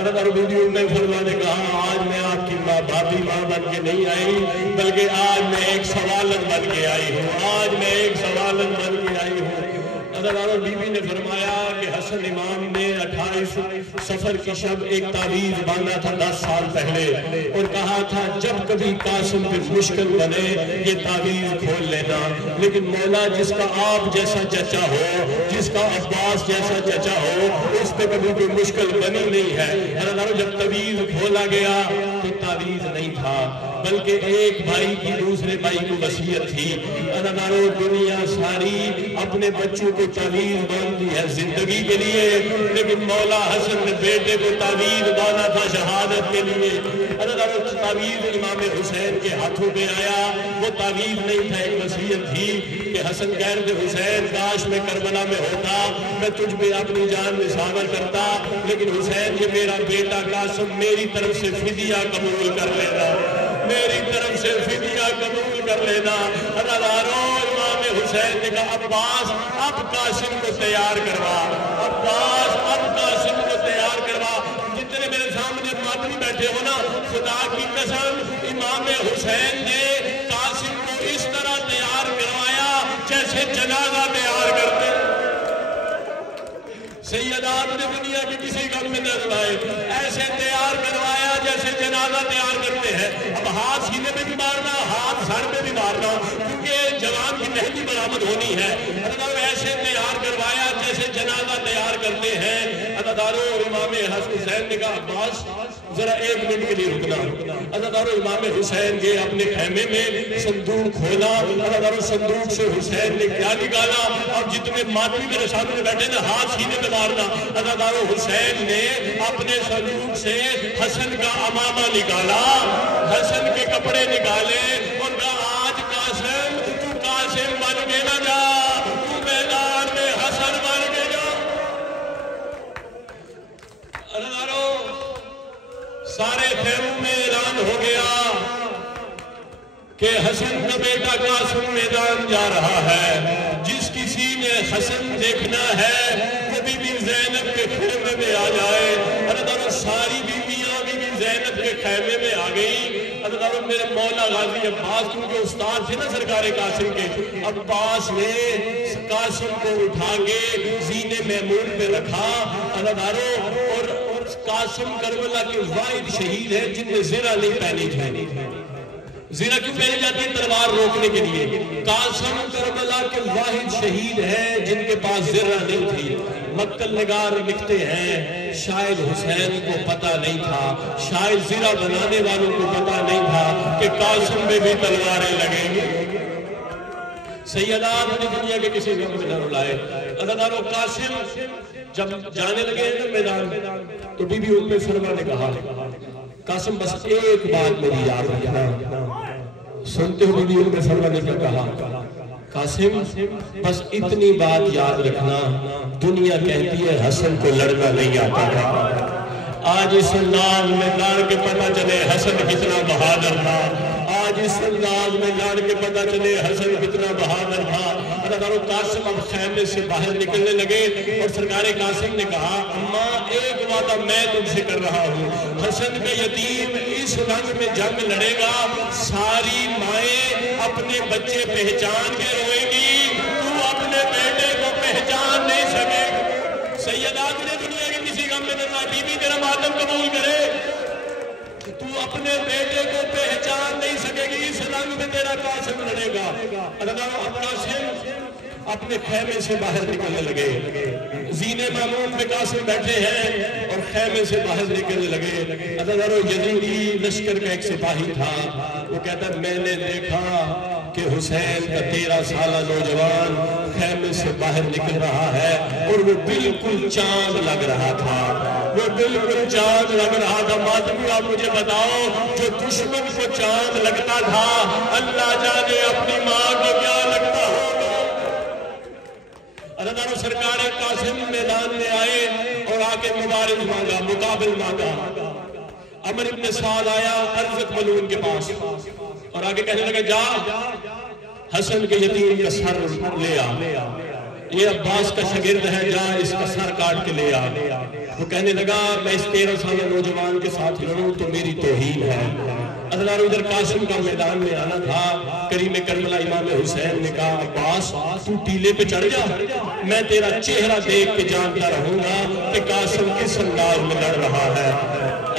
عزادارو بی بی ام فرما نے کہا آج میں آپ کی ماں بھابی ماں بن کے نہیں آئی بلکہ آج میں ایک سوالن بن کے آئی ہوں، آج میں ایک سوالن بن کے آئی ہوں. عزیزانو بی نے فرمایا کہ حسن امام نے 28 سفر کی شب ایک تعویذ باندھا تھا 10 سال پہلے اور کہا تھا جب کبھی قاسم پہ مشکل بنے یہ تعویذ کھول لینا، لیکن مولا جس کا آپ جیسا چچا ہو، جس کا عباس جیسا چچا ہو، اس پہ کبھی کوئی مشکل بنی نہیں ہے۔ عزیزانو جب تعویذ کھولا گیا تو تعویذ نہیں تھا بلکہ ایک بھائی کی دوسرے بھائی کو وصیت تھی۔ عزیزانو دنیا ساری اپنے بچوں کو تعویذ باندھی ہے زندگی کے لیے، لیکن مولا حسن نے بیٹے کو تعویذ باندھا تھا شہادت کے لیے۔ عزیزانو تعویذ امام حسین کے ہاتھوں پہ آیا، وہ تعویذ نہیں تھا، ایک وصیت تھی کہ حسن کہہ رہے حسین کاش میں کربلا میں ہوتا، میں تجھ پہ اپنی جان نثار کرتا، لیکن حسین یہ میرا بیٹا قاسم میری طرف سے فدیہ قبول کر لینا، میری طرف سے فدیہ قبول کر لینا۔ عزیزانو امام حسین نے کہا عباس اب قاسم کو تیار کروا، عباس اب قاسم کو تیار کروا۔ جتنے میرے سامنے ماتمی بیٹھے ہو نا، خدا کی قسم امام حسین نے قاسم کو اس طرح تیار کروایا جیسے جنازہ تیار کرتے۔ سیدات نے دنیا کی کسی غم میں نہ رلائے، ایسے تیار کروایا جیسے جنازہ تیار کرتے ہیں۔ اب ہاتھ سینے میں بھی مارنا، ہاتھ سر میں بھی مارنا، کیونکہ جوان کی مہندی برآمد ہونی ہے۔ ایسے تیار کروایا جیسے جنازہ تیار کرتے ہیں۔ عزیزانو امام حسین نے کہا عباس ذرا ایک منٹ کے لیے رکنا۔ عزیزانو امام حسین گئے اپنے خیمے میں، صندوق کھولا، عزیزانو صندوق سے حسین نے کیا نکالا؟ اب جتنے ماتمی میرے سامنے بیٹھے نا ہاتھ سینے میں مارنا۔ عزیزانو حسین نے اپنے صندوق سے حسن کا امامہ نکالا، حسن کے کپڑے نکالے، ان کا آج قاسم تو قاسم بن کے نہ جا، تو میدان میں حسن بن کے جا۔ عزیزانو سارے خیموں میں اعلان ہو گیا کہ حسن کا بیٹا قاسم میدان جا رہا ہے۔ جس کسی نے حسن دیکھنا ہے وہ بی بی زینب کے خیمے میں آ جائے۔ عزیزانو ساری بیویاں بی بی زینب کے خیمے میں آ گئی۔ عزیزانو میرے مولا غازی عباس کیونکہ استاد تھے نا سرکار قاسم کے، عباس نے قاسم کو اٹھا کے زینے میمون پہ رکھا۔ عزیزانو اور قاسم کربلا کے واحد شہید ہے جن نے زرہ نہیں پہنی تھی۔ زرہ کیوں پہنی جاتی ہے؟ تلوار روکنے کے لیے۔ قاسم کربلا کے واحد شہید ہے جن کے پاس زرہ نہیں تھی۔ مقتل نگار لکھتے ہیں شاید حسین کو پتہ نہیں تھا، شاید زرہ بنانے والوں کو پتہ نہیں تھا کہ قاسم میں بھی تلواریں لگیں گے۔ سیدات نے دنیا کے کسی غم میں نہ رلائے۔ عزیزانو قاسم جب جانے لگے نا میدان تو بی بی ام سلمہ نے کہا قاسم بس ایک بات میری یاد رکھنا۔ سنتے ہو بی بی ام سلمہ نے کیا کہا؟ قاسم بس اتنی بات یاد رکھنا، دنیا کہتی ہے حسن کو لڑنا نہیں آتا تھا، آج اس انداز میں لڑ کے پتہ چلے حسن کتنا بہادر تھا، آج اس انداز میں لڑ کے پتہ چلے حسن کتنا بہادر تھا۔ عزیزانو قاسم اب خیمے سے باہر نکلنے لگے اور سرکار قاسم نے کہا اماں ایک وعدہ میں تم سے کر رہا ہوں، حسن کا یتیم اس رنگ میں جنگ لڑے گا، ساری مائیں اپنے بچے پہچان کے روئیں گی، تو اپنے بیٹے کو پہچان نہیں سکے گا۔ سیدات نے دنیا کے کسی غم میں نہ بی بی تیرا ماتم قبول کرے، تو اپنے بیٹے کو پہچان نہیں سکے گی، اس رنگ میں تیرا قاسم لڑے گا۔ عزیزانو اب قاسم اپنے خیمے سے باہر نکلنے لگے، زینے معمون میں قاسم بیٹھے ہیں اور خیمے سے باہر نکلنے لگے۔ عزیزانو یزیدی لشکر کا ایک سپاہی تھا، وہ کہتا ہے میں نے دیکھا کہ حسین کا 13 سالہ نوجوان خیمے سے باہر نکل رہا ہے اور وہ بالکل چاند لگ رہا تھا، وہ بالکل چاند لگ رہا تھا۔ ماتمی آپ مجھے بتاؤ جو دشمن کو چاند لگتا تھا اللہ جانے اپنی ماں کو کیا لگتا ہوگا۔ عزیزانو سرکار قاسم میدان میں آئے اور آ کے مبارز مانگا، مقابل مانگا۔ عمر ابن سعد آیا ارزق ملعون کے پاس اور آگے کہنے لگا جا حسن کے یتیم کا سر لے آ، یہ عباس کا شاگرد ہے، جا اس کا سر کاٹ کے لے آ۔ وہ کہنے لگا میں اس 13 سالہ نوجوان کے ساتھ لڑوں تو میری توہین ہے۔ اللہ ادھر قاسم کا میدان میں آنا تھا، کریم کربلا امام حسین نے کہا عباس تو ٹیلے پہ چڑھ جا، میں تیرا چہرہ دیکھ کے جانتا رہوں گا کہ قاسم کس انداز میں لڑ رہا ہے۔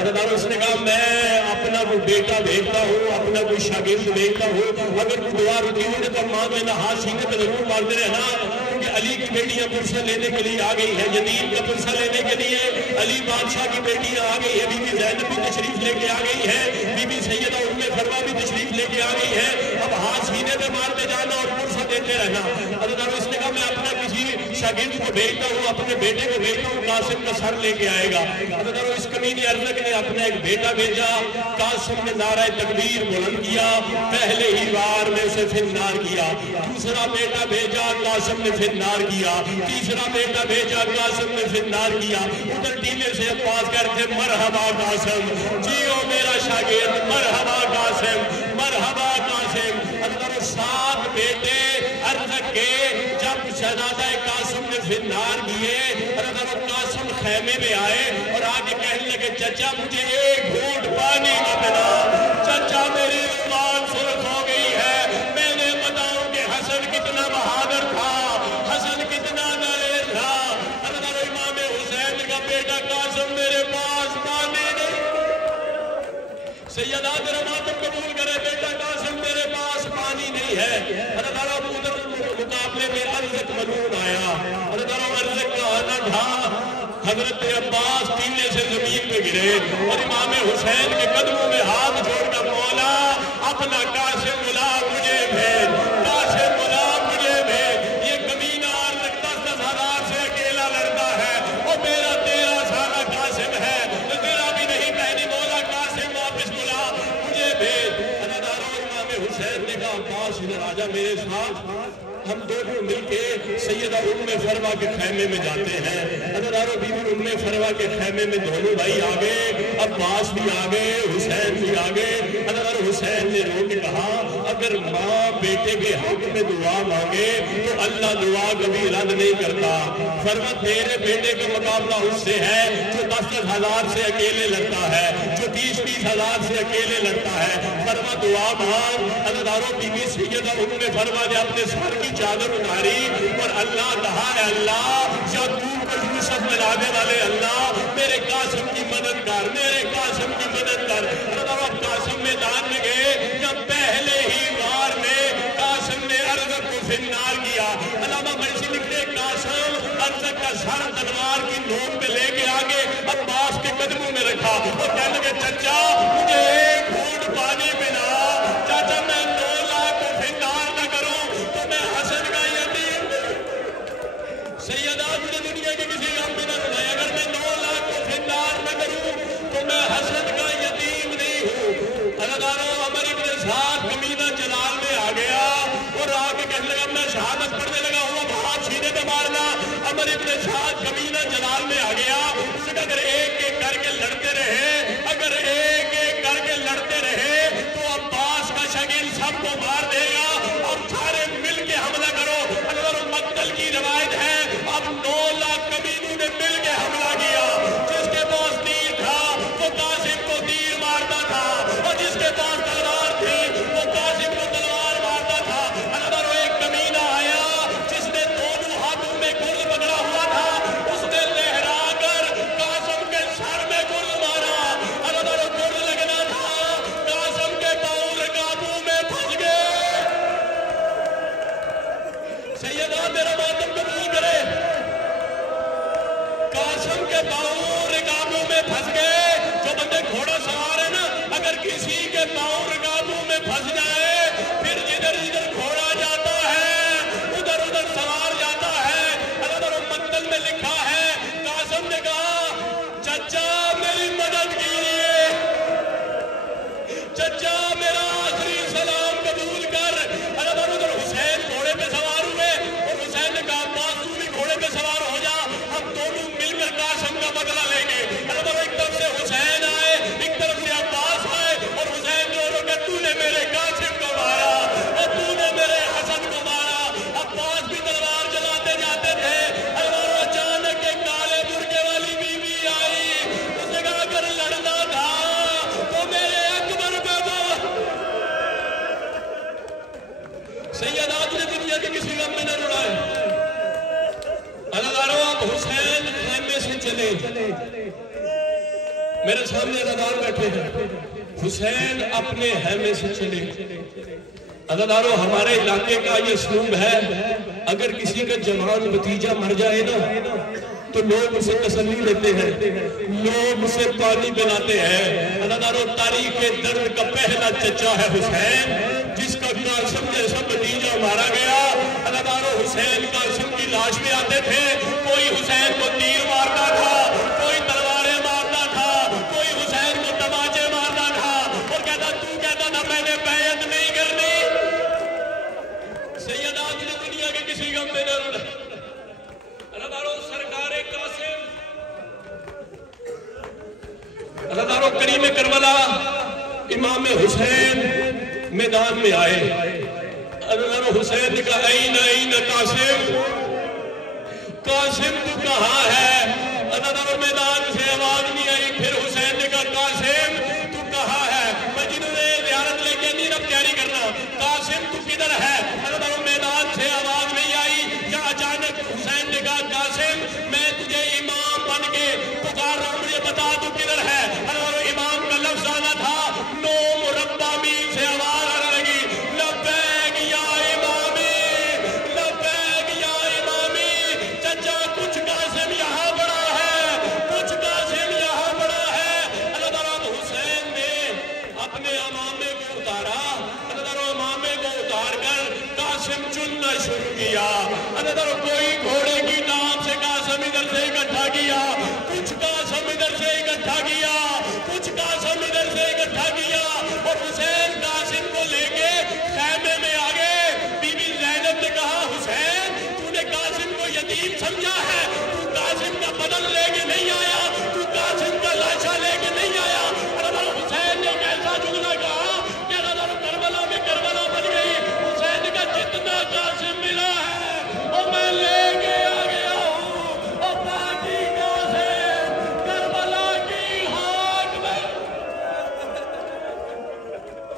اللہ اس نے کہا میں اپنا کوئی بیٹا دیکھتا ہوں، اپنا کوئی شاگرد دیکھتا ہوں، اگر کوئی دعا رکی ہوئی تو ماں میں نہ ہاتھ سینے پہ ضرور مارتے رہنا، کیونکہ علی کی بیٹیاں پرسہ لینے کے لیے آ گئی ہیں، یزید کا پرسہ لینے کے لیے علی بادشاہ کی بیٹیاں آ گئی ہیں، بی بی زینب بھی تشریف لے کے آ گئی ہے، بی بی سیدہ ام فروا بھی تشریف لے کے آ گئی ہے، اب ہاتھ سینے پہ مارتے جانا اور پرسہ دیتے رہنا۔ اللہ اس نے کہا میں اپنا کسی شاگرد کو بھیجتا ہوں، اپنے بیٹے کو بھیجتا ہوں، قاسم کا سر لے کے آئے گا۔ اللہ اس کمینی ارزق نے اپنا ایک بیٹا بھیجا، قاسم نے نعرہ تکبیر بلند کیا، پہلے ہی وار میں اسے فنار کیا، دوسرا بیٹا بھیجا، قاسم نے فنار کیا، تیسرا بیٹا بھیجا، قاسم نے فنار کیا۔ ادھر ٹیلے سے عباس کرتے مرحبا قاسم، جیو میرا شاگرد، مرحبا قاسم، مرحبا قاسم۔ اللہ 7 بیٹے ارزق کے جب شہزادہ قاسم نے فنار کیے، اللہ قاسم خیمے میں آئے اور آگے کہنے لگے چچا مجھے ایک گھونٹ پانی نہ پلا، چچا میری زبان سرخ ہو گئی ہے، میں نے بتاؤں کہ حسن کتنا بہادر تھا، حسن کتنا دلیر تھا۔ اللہ امام حسین کا بیٹا قاسم میرے پاس پانی نہیں، سیدہ تیرا ماتم قبول کرے بیٹا قاسم میرے پاس پانی نہیں ہے۔ اللہ ادھر مقابلے میں ارزق ملعون آیا، اللہ ارزق کا آنا تھا، حضرت عباس ٹیلے سے زمین پہ گرے اور امام حسین کے قدموں میں ہاتھ جوڑ کر مولا اپنا قاسم بلا مجھے بھیج، قاسم بلا مجھے بھیج، یہ کمینہ ارزق 10-10 ہزار سے اکیلا لڑتا ہے، اور میرا 13 سالہ قاسم ہے، تیرا بھی نہیں پہنی، مولا قاسم واپس بلا مجھے بھیج۔ امام حسین نے کہا عباس ادھر آجا میرے ساتھ، ہم دونوں مل کے سیدہ ام فروا کے خیمے میں جاتے ہیں۔ حضرت بی بی ام فروا کے خیمے میں دونوں بھائی آگے، عباس بھی آگے، حسین بھی آگے۔ حضرت حسین نے رو کے کہا اگر ماں بیٹے کے حق میں دعا مانگے تو اللہ دعا کبھی رد نہیں کرتا، فرما تیرے بیٹے کا مقابلہ اس سے ہے جو 10-10 ہزار سے اکیلے لڑتا ہے، جو 20-20 ہزار سے اکیلے لڑتا ہے، فرما دعا مانگ۔ حضرت بی بی سیدہ ام فروا نے اپنے سر کی چادر اتاری اور اللہ کہا ہے اللہ یعقوب کو یوسف ملانے والے اللہ میرے قاسم کی مدد کر، میرے قاسم کی مدد کر۔ اب قاسم میدان میں گئے، جب پہلے ہی وار میں قاسم نے ارزق کو فنار کیا۔ علامہ مرسی لکھتے قاسم ارزق کا سر تلوار کی نوک پہ لے کے آگے عباس کے قدموں میں رکھا اور کہنے لگے چچا مجھے ایک گھونٹ پانی پلا، چاچا میں 9 لاکھ کو فنار نہ کروں تو میں حسن کا یتیم سیدہ مجھے دنیا کے کسی غم میں نہ رہے، اگر میں 9 لاکھ کو فنار نہ کروں تو میں حسن کا یتیم نہیں ہوں۔ اللہ عمر ابن سعد کمینہ جلال میں آ گیا اور آگے کہنے لگا میں شہادت پڑھنے لگا ہوا، ہاتھ سینے پہ مارنا۔ عمر ابن سعد کمینہ جلال میں آ گیا، اس نے اگر ایک ایک کر کے لڑتے رہے، اگر ایک ایک کر کے لڑتے رہے تو عباس کا شاگرد سب کو مار دے گا، اب سارے مل کے حملہ کرو۔ اللہ مقتل کی روایت ہے، اب 9 لاکھ کمینوں نے مل کے حملہ کیا، جس کے پاس تیر تھا وہ قاسم کو تیر مارتا تھا اور جس کے پاس تلوار تھی وہ قاسم کو تلوار مارتا تھا۔ اللہ ایک کمینہ آیا جس نے دونوں ہاتھوں میں گرز پکڑا ہوا تھا، اس نے لہرا کر قاسم کے سر میں گرز مارا۔ اللہ گرز لگنا تھا، قاسم کے پاؤں رکابوں میں پھنس گئے۔ سیدہ میرا ماتم قبول کرے، قاسم کے پاؤں رکابوں میں پھنس گئے۔ جو بندے گھوڑا سوار ہیں نا، اگر کسی کے پاؤں رکابوں میں پھنس جائے پھر جدھر جدھر گھوڑا جاتا ہے ادھر ادھر سوار جاتا ہے۔ اللہ مقتل میں لکھا ہے قاسم نے کہا چچا میری مدد کیجیے، چچا میرا آخری سلام قبول کر۔ اللہ ادھر حسین گھوڑے پہ سوار ہوئے اور حسین نے کہا عباس تو بھی گھوڑے پہ سوار ہو جا، ہم دونوں مل کر قاسم کا بدلہ لیں گے۔ اللہ ایک طرف سے حسین آئے، ایک طرف سے عباس آئے اور حسین جو کہ تو نے میرے قاسم نے دنیا کے کسی غم میں نہ رڑائے. عزادارو آپ حسین خیمے سے چلے. میرے سامنے عزادار بیٹھے ہیں. حسین اپنے خیمے سے چلے. عزادارو ہمارے علاقے کا یہ اسلوب ہے, اگر کسی کا جوان بھتیجا مر جائے نا تو لوگ اسے تسلی دیتے ہیں, لوگ اسے پانی پلاتے ہیں. عزادارو تاریخ درد کا پہلا چچا ہے حسین, جس کا قاسم جیسا بھتیجا مارا گیا. عزادارو حسین قاسم کی لاش میں آتے تھے, کوئی حسین کو تیر مارتا تھا, کوئی تلواریں مارتا تھا, کوئی حسین کو تماچے مارتا تھا اور کہتا تھا میں نے بیعت نہیں کرنی. سیدات نے دنیا کے کسی غم میں نہ رڑا. عزادارو سرکار قاسم, عزادارو کریم کربلا امام حسین میدان میں آئے. عزادارو حسین نے کہا این قاسم, قاسم تو کہاں ہے؟ عزادارو میدان سے آواز نہیں آئی. پھر حسین نے کہا قاسم تو کہاں ہے؟ میں جنہوں نے زیارت لے کے نہیں رب تیاری کرنا, قاسم تو کدھر ہے؟ عزادارو میدان سے آواز نہیں آئی. یا اچانک حسین نے کہا قاسم میں تجھے امام بن کے پکار رہا ہوں, مجھے بتا تو کدھر ہے؟ عزادارو امام کا لفظ آنا تھا, 9 مربع میل سے آواز آنے لگی, لبیک یا امامی, لبیک یا امامی. چچا کچھ قاسم یہاں بڑا ہے, کچھ قاسم یہاں بڑا ہے. عزادارو حسین نے اپنے امامے کو اتارا. عزادارو امامے کو اتار کر قاسم چننا شروع کیا. عزادارو کوئی گھوڑے کی نام سے قاسم ادھر سے اکٹھا کیا, کچھ قاسم ادھر سے اکٹھا کیا, کچھ قاسم ادھر سے اکٹھا کیا, اور حسین